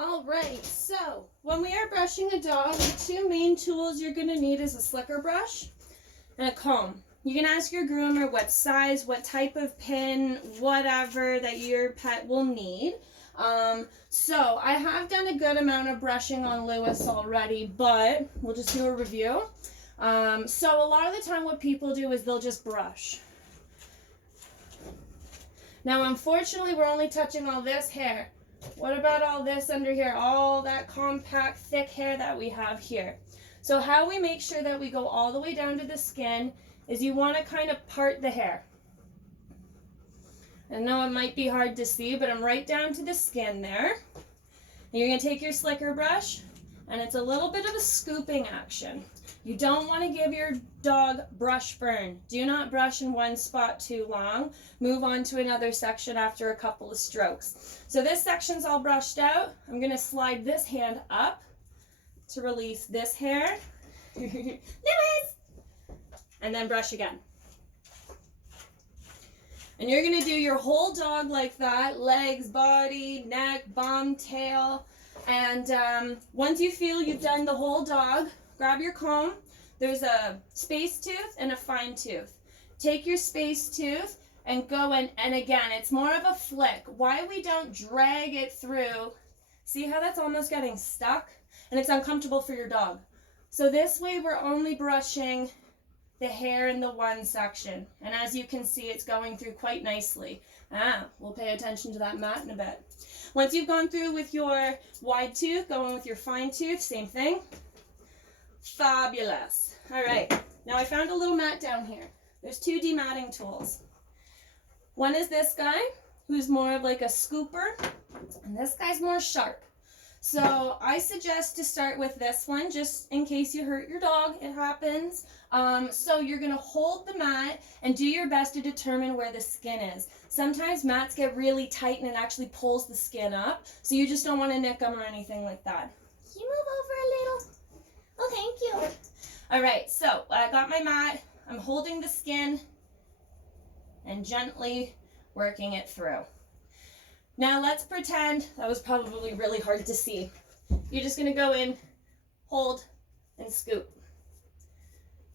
All right, so when we are brushing a dog, the two main tools you're going to need is a slicker brush and a comb. You can ask your groomer what size, what type of pin, whatever that your pet will need. So I have done a good amount of brushing on Lewis already, but we'll just do a review. So a lot of the time what people do is they'll just brush. Now, unfortunately, we're only touching all this hair. What about all this under here? All that compact, thick hair that we have here. So how we make sure that we go all the way down to the skin is you want to kind of part the hair. I know it might be hard to see, but I'm right down to the skin there. And you're going to take your slicker brush, and it's a little bit of a scooping action. You don't want to give your dog brush burn. Do not brush in one spot too long. Move on to another section after a couple of strokes. So this section's all brushed out. I'm going to slide this hand up to release this hair. Lewis! And then brush again. And you're going to do your whole dog like that. Legs, body, neck, bum, tail. And once you feel you've done the whole dog, grab your comb. There's a space tooth and a fine tooth. Take your space tooth and go in, and again, it's more of a flick. Why we don't drag it through, see how that's almost getting stuck? And it's uncomfortable for your dog. So this way we're only brushing the hair in the one section. And as you can see, it's going through quite nicely. We'll pay attention to that mat in a bit. Once you've gone through with your wide tooth, go in with your fine tooth, same thing. Fabulous. All right, now I found a little mat down here. There's two dematting tools. One is this guy, who's more of like a scooper, and this guy's more sharp. So I suggest to start with this one, just in case you hurt your dog, it happens. So you're gonna hold the mat and do your best to determine where the skin is. Sometimes mats get really tight and it actually pulls the skin up, so you just don't wanna nick them or anything like that. Can you move over a little? Oh, thank you. All right, so I got my mat. I'm holding the skin and gently working it through. Now let's pretend, that was probably really hard to see. You're just gonna go in, hold, and scoop.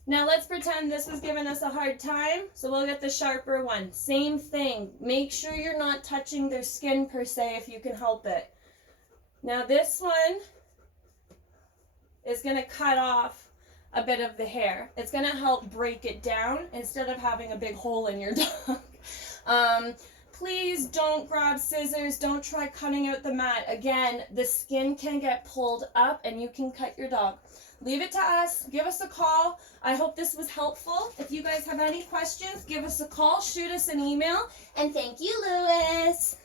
Now let's pretend this was giving us a hard time, so we'll get the sharper one. Same thing, make sure you're not touching their skin per se if you can help it. Now this one is going to cut off a bit of the hair. It's going to help break it down instead of having a big hole in your dog. Please don't grab scissors. Don't try cutting out the mat. Again, the skin can get pulled up and you can cut your dog. Leave it to us. Give us a call. I hope this was helpful. If you guys have any questions, give us a call, shoot us an email. And thank you, Lewis.